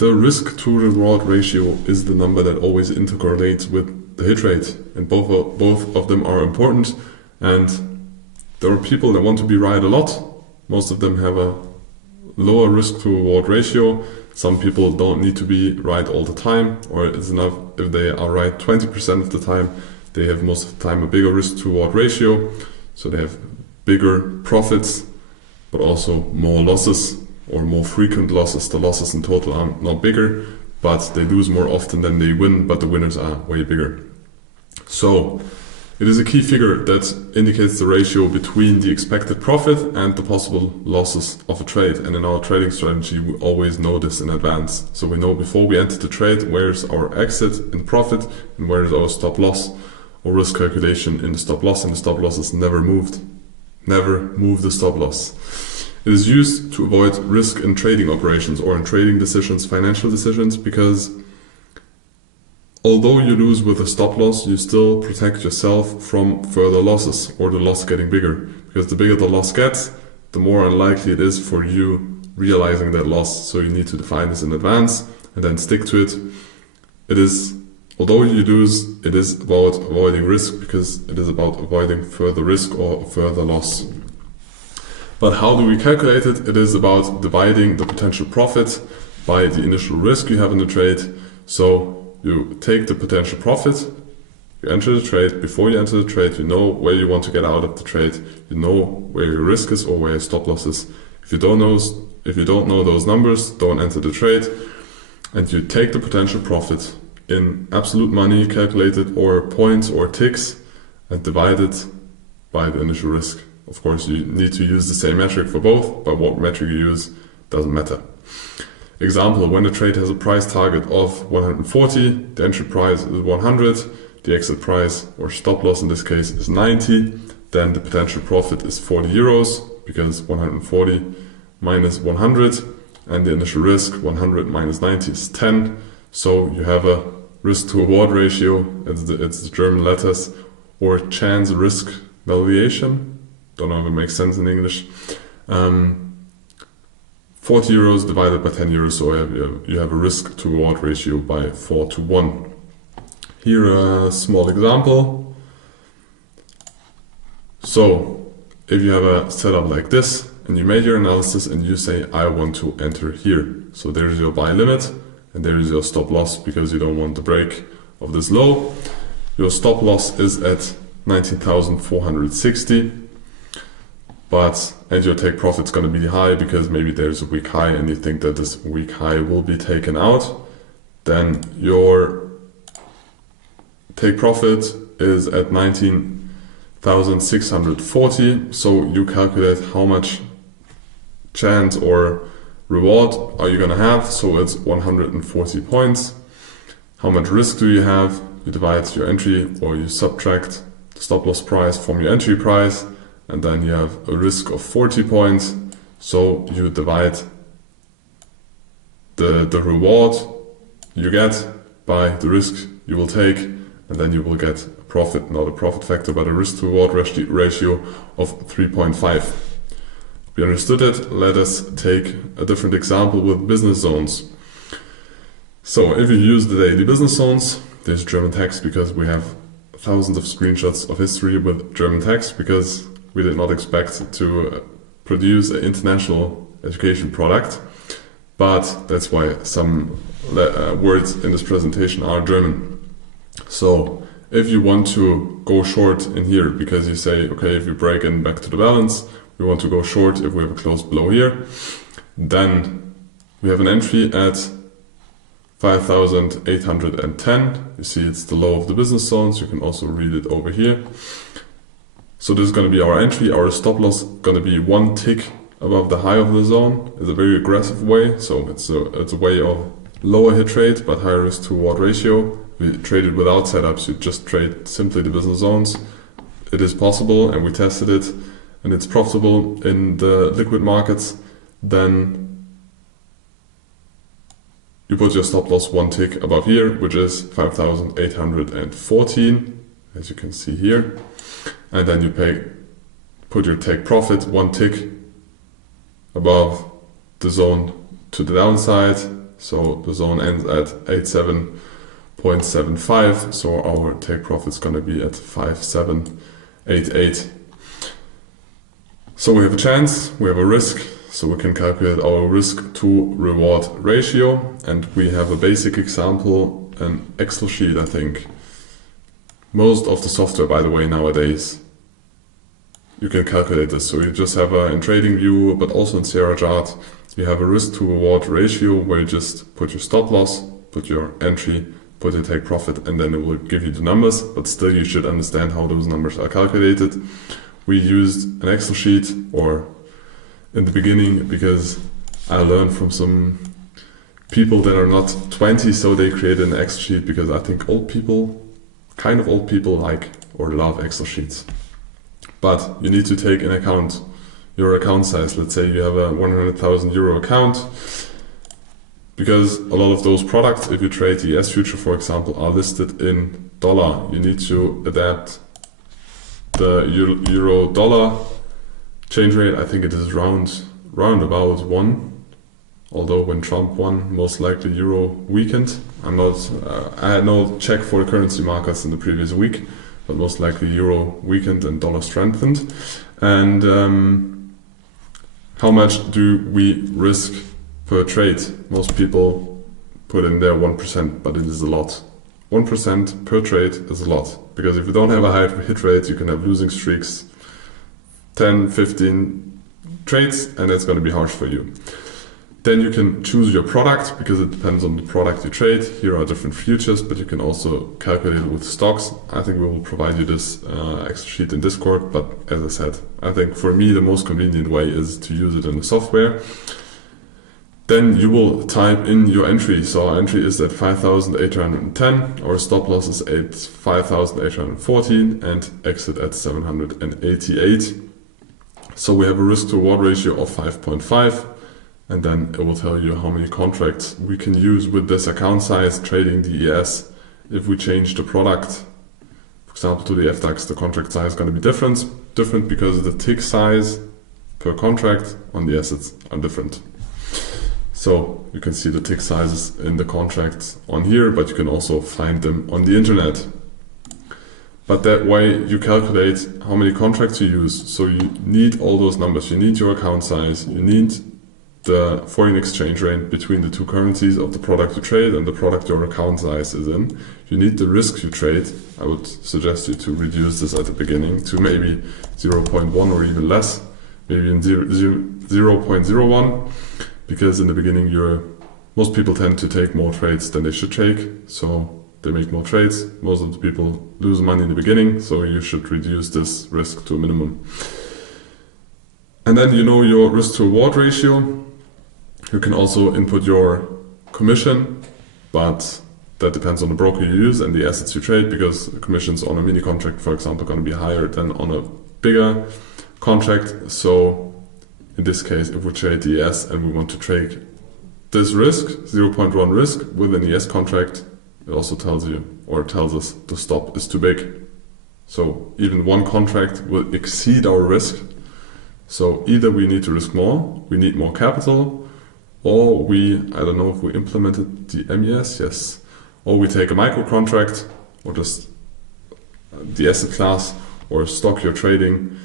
The risk to reward ratio is the number that always intercorrelates with the hit rate, and both of them are important. And there are people that want to be right a lot. Most of them have a lower risk to reward ratio. Some people don't need to be right all the time, or it's enough if they are right 20% of the time. They have most of the time a bigger risk to reward ratio, so they have bigger profits, but also more losses or more frequent losses. The losses in total are not bigger, but they lose more often than they win, but the winners are way bigger. So it is a key figure that indicates the ratio between the expected profit and the possible losses of a trade. And in our trading strategy, we always know this in advance. So we know before we enter the trade, where's our exit in profit and where is our stop loss or risk calculation in the stop loss. And the stop loss is never moved. Never move the stop loss. It is used to avoid risk in trading operations or in trading decisions, financial decisions, because although you lose with a stop loss, you still protect yourself from further losses or the loss getting bigger. Because the bigger the loss gets, the more unlikely it is for you realizing that loss. So you need to define this in advance and then stick to it. It is, although you lose, it is about avoiding risk, because it is about avoiding further risk or further loss. But how do we calculate it? It is about dividing the potential profit by the initial risk you have in the trade. So you take the potential profit, you enter the trade. Before you enter the trade, you know where you want to get out of the trade. You know where your risk is or where your stop loss is. If you don't know those numbers, don't enter the trade. And you take the potential profit in absolute money calculated or points or ticks and divide it by the initial risk. Of course, you need to use the same metric for both, but what metric you use doesn't matter. Example, when a trade has a price target of 140, the entry price is 100, the exit price or stop loss in this case is 90, then the potential profit is 40 euros, because 140 minus 100, and the initial risk 100 minus 90 is 10. So you have a risk to reward ratio, it's the German letters, or chance risk valuation. Don't know if it makes sense in English. 40 euros divided by 10 euros, so you have a risk to reward ratio by 4 to 1. Here a small example. So if you have a setup like this and you made your analysis and you say, I want to enter here. So there's your buy limit and there is your stop loss, because you don't want the break of this low. Your stop loss is at 19,460. And your take profit's going to be high because maybe there's a weak high and you think that this weak high will be taken out. Then your take profit is at 19,640. So you calculate how much chance or reward are you going to have. So it's 140 points. How much risk do you have? You divide your entry, or you subtract the stop loss price from your entry price. And then you have a risk of 40 points. So you divide the reward you get by the risk you will take, and then you will get a profit, not a profit factor, but a risk to reward ratio of 3.5. We understood it. Let us take a different example with business zones. So if you use the daily business zones, there's German text, because we have thousands of screenshots of history with German text, because we did not expect to produce an international education product, but that's why some words in this presentation are German. So if you want to go short in here, because you say, okay, if you break in back to the balance, we want to go short if we have a close below here, then we have an entry at 5,810. You see it's the low of the business zones. You can also read it over here. So this is going to be our entry. Our stop loss going to be one tick above the high of the zone. It's a very aggressive way. So it's a way of lower hit rate but higher risk to reward ratio. We traded without setups. You just trade simply the business zones. It is possible, and we tested it, and it's profitable in the liquid markets. Then you put your stop loss one tick above here, which is 5,814, as you can see here. And then you put your take profit one tick above the zone to the downside, So the zone ends at 87.75. So our take profit is going to be at 5788. So we have a chance, we have a risk. So we can calculate our risk to reward ratio. And we have a basic example, an Excel sheet, I think. Most of the software, by the way, nowadays, you can calculate this. So you just have in TradingView, but also in Sierra Chart, you have a risk to reward ratio where you just put your stop loss, put your entry, put your take profit, and then it will give you the numbers. But still, you should understand how those numbers are calculated. We used an Excel sheet, or in the beginning, because I learned from some people that are not 20, so they created an Excel sheet, because I think old people like or love Excel sheets. But you need to take into account your account size. Let's say you have a 100,000 euro account, because a lot of those products, if you trade the ES future, for example, are listed in dollar. You need to adapt the euro-dollar change rate. I think it is round about 1. Although when Trump won, most likely euro weakened. I had no check for the currency markets in the previous week, but most likely euro weakened and dollar strengthened. And how much do we risk per trade? Most people put in there 1%, but it is a lot. 1% per trade is a lot, because if you don't have a high hit rate, you can have losing streaks, 10, 15 trades, and that's going to be harsh for you. Then you can choose your product, because it depends on the product you trade. Here are different futures, but you can also calculate it with stocks. I think we will provide you this Excel sheet in Discord, but as I said, I think for me the most convenient way is to use it in the software. Then you will type in your entry. So our entry is at 5,810, our stop loss is at 5,814, and exit at 788. So we have a risk to reward ratio of 5.5. And then it will tell you how many contracts we can use with this account size trading the ES. If we change the product, for example, to the FDAX, the contract size is going to be different because the tick size per contract on the assets are different. So you can see the tick sizes in the contracts on here, but you can also find them on the internet. But that way you calculate how many contracts you use. So you need all those numbers. You need your account size, you need the foreign exchange rate between the two currencies of the product you trade and the product your account size is in. You need the risks you trade. I would suggest you to reduce this at the beginning to maybe 0.1 or even less, maybe in 0.01, because in the beginning most people tend to take more trades than they should take, so they make more trades. Most of the people lose money in the beginning, so you should reduce this risk to a minimum. And then you know your risk to reward ratio. You can also input your commission, but that depends on the broker you use and the assets you trade, because the commissions on a mini contract, for example, are going to be higher than on a bigger contract. So in this case, if we trade the ES and we want to trade this risk, 0.1 risk with an ES contract, it also tells us the stop is too big. So even one contract will exceed our risk. So either we need to risk more, we need more capital, or I don't know if we implemented the MES, yes, or we take a micro contract, or just the asset class, or stock you're trading.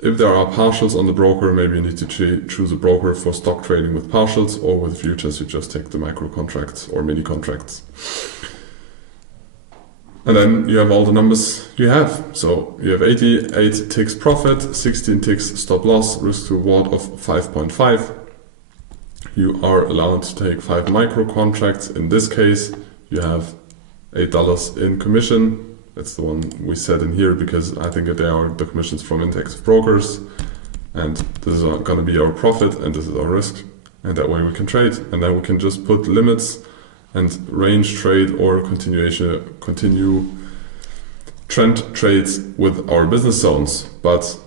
If there are partials on the broker, maybe you need to choose a broker for stock trading with partials, or with futures you just take the micro contracts or mini contracts. And then you have all the numbers you have. So you have 88 ticks profit, 16 ticks stop loss, risk to reward of 5.5. You are allowed to take 5 micro contracts. In this case, you have $8 in commission. That's the one we set in here because I think that they are the commissions from Interactive Brokers. And this is going to be our profit and this is our risk. And that way we can trade. And then we can just put limits and range trade or continue trend trades with our business zones. But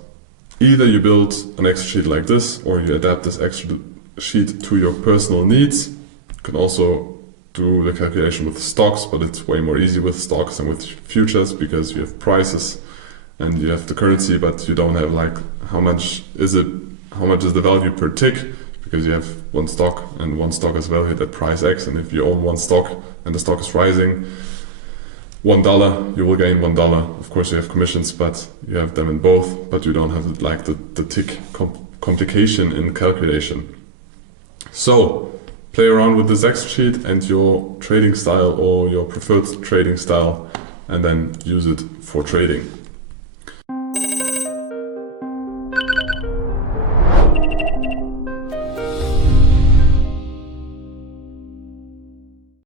either you build an Excel sheet like this or you adapt this Excel sheet to your personal needs. You can also do the calculation with stocks, but it's way more easy with stocks than with futures because you have prices and you have the currency, but you don't have like how much is the value per tick, because you have one stock and one stock is valued at price X, and if you own one stock and the stock is rising $1, you will gain $1. Of course you have commissions, but you have them in both, but you don't have like the tick complication in calculation. So play around with this Excel sheet and your trading style or your preferred trading style, and then use it for trading.